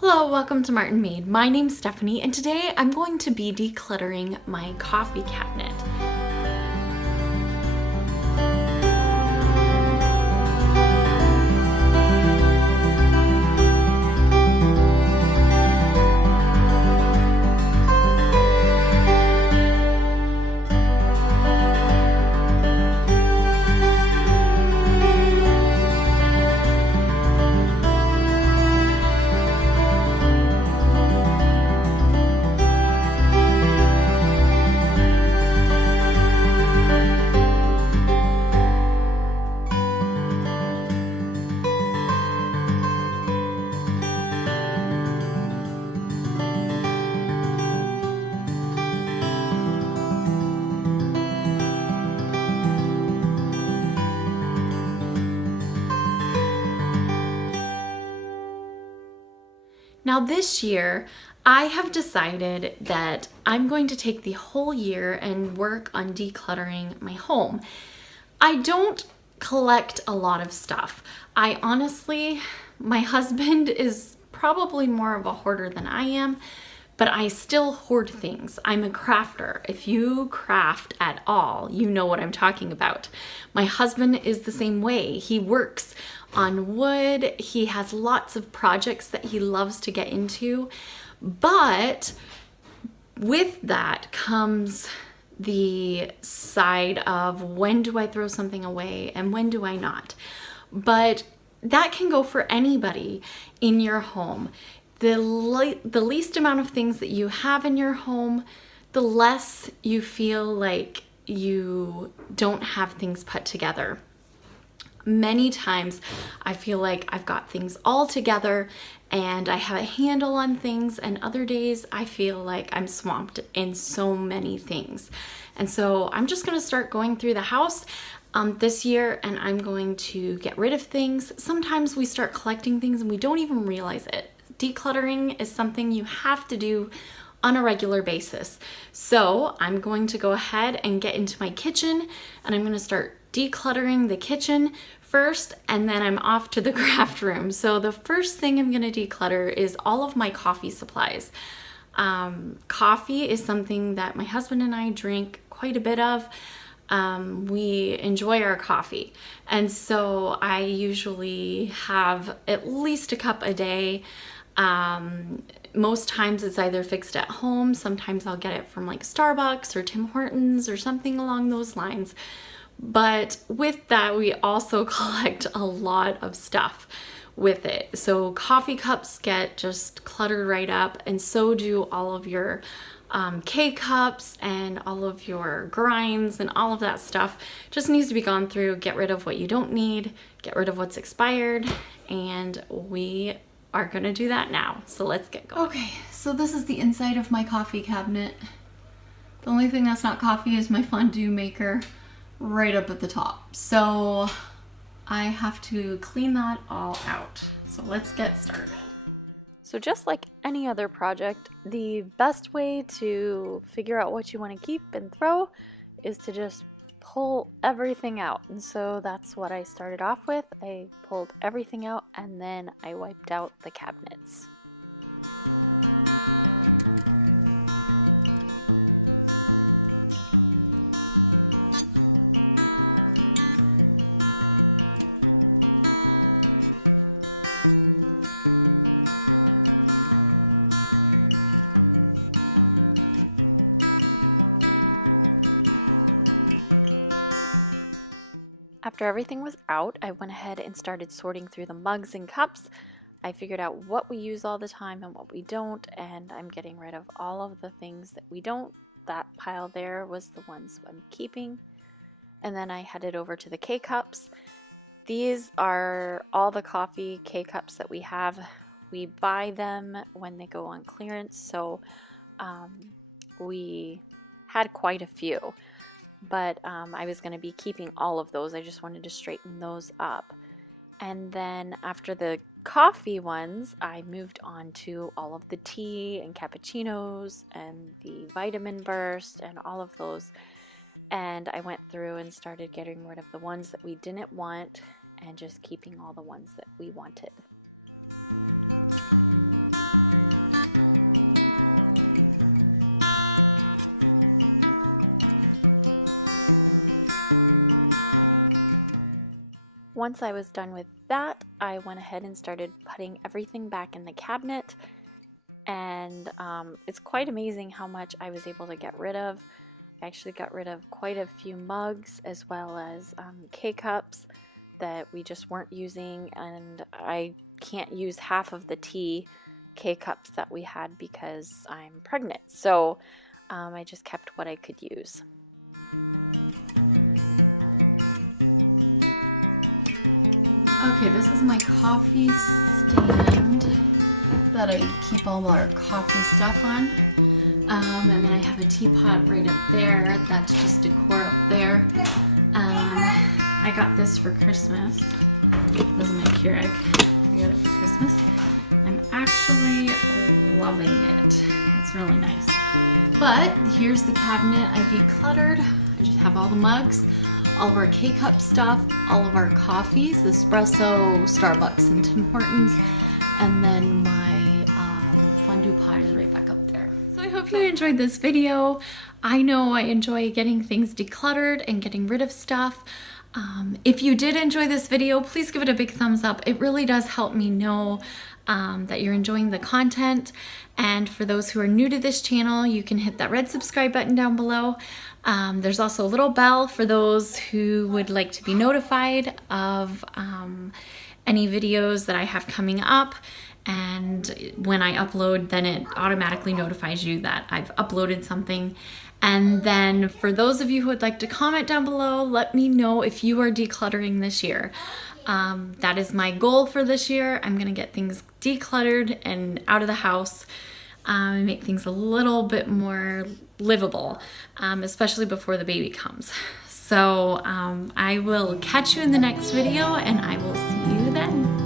Hello, welcome to Martinmade. My name's Stephanie, and today I'm going to be decluttering my coffee cabinet. Now this year, I have decided that I'm going to take the whole year and work on decluttering my home. I don't collect a lot of stuff. My husband is probably more of a hoarder than I am, but I still hoard things. I'm a crafter. If you craft at all, you know what I'm talking about. My husband is the same way. He works on wood. He has lots of projects that he loves to get into, but with that comes the side of when do I throw something away and when do I not? But that can go for anybody in your home. The least amount of things that you have in your home, the less you feel like you don't have things put together. Many times I feel like I've got things all together and I have a handle on things, and other days I feel like I'm swamped in so many things. And so I'm just going to start going through the house this year, and I'm going to get rid of things. Sometimes we start collecting things and we don't even realize it. Decluttering is something you have to do on a regular basis. So I'm going to go ahead and get into my kitchen, and I'm going to start decluttering the kitchen first, and then I'm off to the craft room. So the first thing I'm going to declutter is all of my coffee supplies. Coffee is something that my husband and I drink quite a bit of. We enjoy our coffee, and so I usually have at least a cup a day. Most times it's either fixed at home. Sometimes I'll get it from like Starbucks or Tim Hortons or something along those lines. But with that, we also collect a lot of stuff with it. So coffee cups get just cluttered right up, and so do all of your K-cups and all of your grinds and all of that stuff. Just needs to be gone through, get rid of what you don't need, get rid of what's expired, and we are gonna do that now. So let's get going. Okay, so this is the inside of my coffee cabinet. The only thing that's not coffee is my fondue maker right up at the top. So I have to clean that all out. So let's get started. So just like any other project, the best way to figure out what you want to keep and throw is to just pull everything out. And so that's what I started off with. I pulled everything out and then I wiped out the cabinets. After everything was out, I went ahead and started sorting through the mugs and cups. I figured out what we use all the time and what we don't, and I'm getting rid of all of the things that we don't. That pile there was the ones I'm keeping. And then I headed over to the K-cups. These are all the coffee K-cups that we have. We buy them when they go on clearance, so we had quite a few. But I was going to be keeping all of those. I just wanted to straighten those up. And then after the coffee ones, I moved on to all of the tea and cappuccinos and the vitamin burst and all of those. And I went through and started getting rid of the ones that we didn't want and just keeping all the ones that we wanted. once I was done with that, I went ahead and started putting everything back in the cabinet, and it's quite amazing how much I was able to get rid of. I actually got rid of quite a few mugs as well as K-cups that we just weren't using, and I can't use half of the tea K-cups that we had because I'm pregnant, so I just kept what I could use. Okay, this is my coffee stand that I keep all our coffee stuff on, and then I have a teapot right up there. That's just decor up there. I got this for Christmas. Doesn't make Keurig. I got it for Christmas. I'm actually loving it. It's really nice. But here's the cabinet I decluttered. I just have all the mugs, all of our K-cup stuff, all of our coffees, espresso, Starbucks, and Tim Hortons, and then my fondue pie is right back up there. So I hope you enjoyed this video. I know I enjoy getting things decluttered and getting rid of stuff. If you did enjoy this video, please give it a big thumbs up. It really does help me know that you're enjoying the content. And for those who are new to this channel, you can hit that red subscribe button down below. There's also a little bell for those who would like to be notified of any videos that I have coming up. And when I upload, then it automatically notifies you that I've uploaded something. And then for those of you who would like to comment down below, let me know if you are decluttering this year. That is my goal for this year. I'm gonna get things decluttered and out of the house, and make things a little bit more livable, especially before the baby comes. So I will catch you in the next video, and I will see you then.